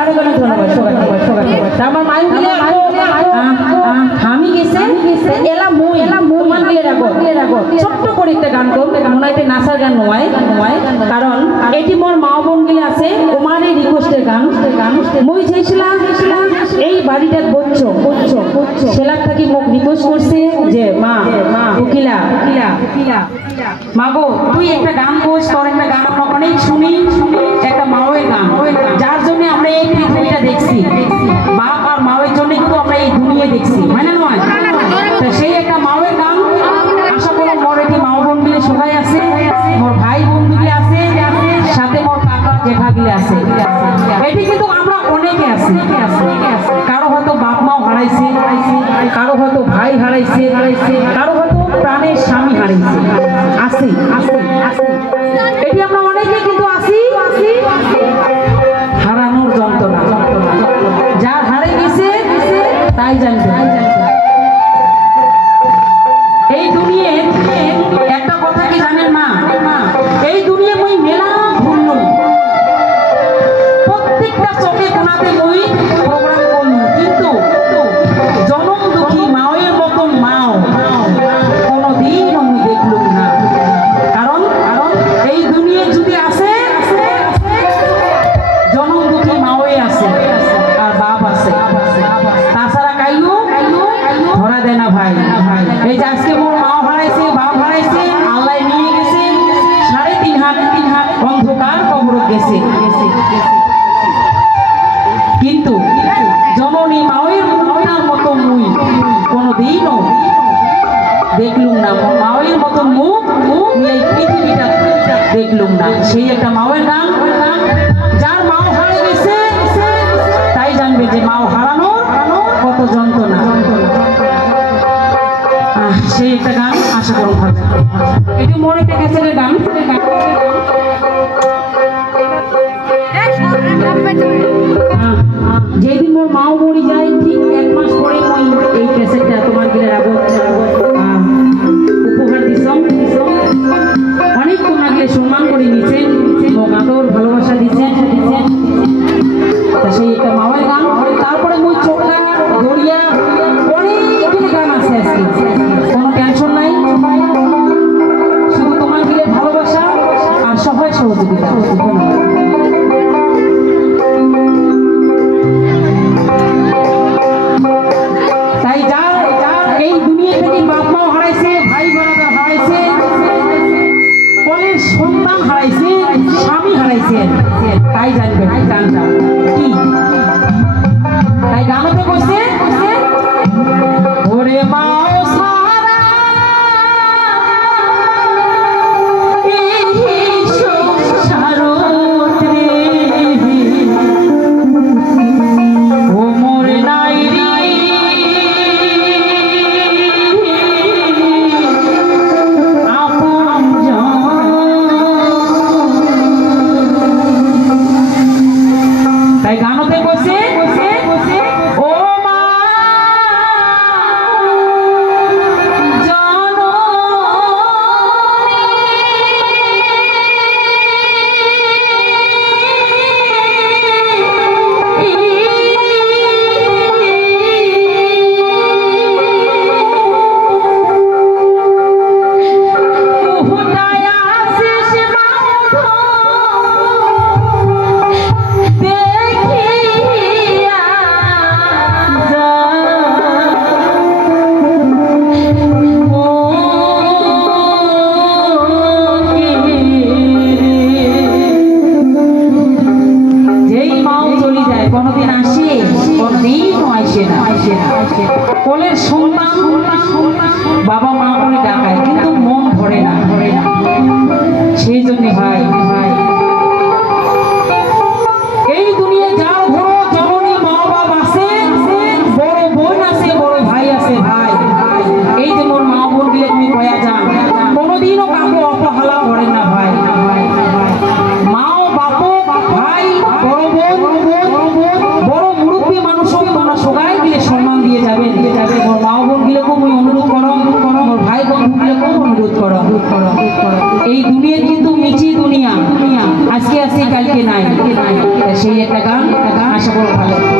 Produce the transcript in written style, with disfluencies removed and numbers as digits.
আরে কোনো ধন্যবাদ আমার মাই গিলে আমি গেছে এলা মুই মান গিলে রাখো ছোট্ট করে একটা গান করব মনে হয় নাচার গান নয় কারণ এটি মোর মা বোন গিলে আছে ওমার এই রিকোয়েস্টের গান মুই চাইছিলাম এই বাড়িটার বচ্চ সেলার থাকি মোক রিকোয়েস্ট করছে যে মা উকিলা মা গো তুই একটা গান কোস তোর একটা গান আমরা অনেক শুনি একটা মাওয়ের গান যার জন্য আমরা এই পৃথিবীটা দেখছি বাপ আর মাওয়ের জন্য কিন্তু আমরা এই দুনিয়া দেখছি মানে নয় তো সেই একটা মাওয়ের গান আশা করি মোর এটি মা বোন মিলে সবাই আছে মোর ভাই বোন মিলে আছে সাথে মোর কাকা জেঠা মিলে আছে এটি কিন্তু আমরা অনেকে আছি কারো হয়তো বাপ মাও হারাইছে কারো হয়তো ভাই হারাইছে কারো হয়তো প্রাণের স্বামী হারাইছে আছে এটি আমরা অনেকে কিন্তু আছি হারানোর যন্ত্রণা যার হারিয়ে গেছে তাই জানবে এই দুনিয়ায় একটা কথা কি জানেন মা এই দুনিয়া মই মেলা ঘুরলাম প্রত্যেকটা চোখে কোনাতে মই প্রোগ্রাম করলাম কিন্তু জনম দুঃখী মায়ের মতন মাও কোনোদিন আমি দেখলাম না কারণ এই দুনিয়া যদি আসে জনম দুঃখী মাওয়ে আছে আর বাপ আছে তাছাড়া কাইও ধরা দেয় না ভাই এই যে আজকে মোর মা হারাইছে বাপ হারাইছে আল্লাহ নিয়ে গেছে 3.5 হাত অন্ধকার কবর গেছে কিন্তু জননী মায়ের মতো মুই কোনোদিনও দেখলুম না মায়ের মতো মুখ এই পৃথিবীটা দেখলুম না সেই একটা মায়ের গান যার মাও হারিয়ে গেছে তাই জানবে যে মাও হারানো কত যন্ত্রণা সেই একটা গান আশা করুন ভালো এটি মনে একটা ক্যাসেটের গান যেদিন মোর মাও মরি যায় ঠিক 1 মাস পরে মই এই ক্যাসেটটা তোমার গিলে রাখবো উপহার দিছম অনেক তোমার গিলে সম্মান করে নিছেন আদর ভালোবাসা দিছেন সেই একটা মাওয়ের গান তারপরে মই চোখা দড়িয়া অনেকগুলি গান আছে আজকে কোনো টেনশন নাই শুধু তোমার গিলে ভালোবাসা আর সবাই সহযোগিতা তাই যার এই দুনিয়া থেকে বাপ মাও হারাইছে ভাই বোনেরা হারাইছে কোলের সন্তান হারাইছে স্বামী হারাইছে তাই জানবে গানটা কি তাই গানতে কইছে ওরে মাও সারা এই সংসারতে ও মোর নাই রে আপনজন তাই গানতে কইছে ও মা কোলের সন্তান বাবা মা বলে ডাকায় কিন্তু মন ভরে না সেই জন্য ভাই এই দুনিয়ায় যার ঘোরো জননী মা বাবা আছে বড় বোন আছে বড় ভাই আছে ভাই এই যে মোর মা বোন গিয়ে তুমি কয়া যান কোনোদিনও কাউকে অপহেলা করেন না ভাই মাও বাপো ভাই বড় বোন বড় মুরব্বী মানুষও তোমরা সবাই গিয়ে সম্মান দিয়ে যাবেন মোর মা বোন গিয়ে খুব অনুরোধ করো মোর ভাই বোন গিয়ে খুব অনুরোধ করো এই দুনিয়া কিন্তু মিছি দুনিয়া আজকে আছে কালকে নাই সেই একটা গান আশা করব ভালো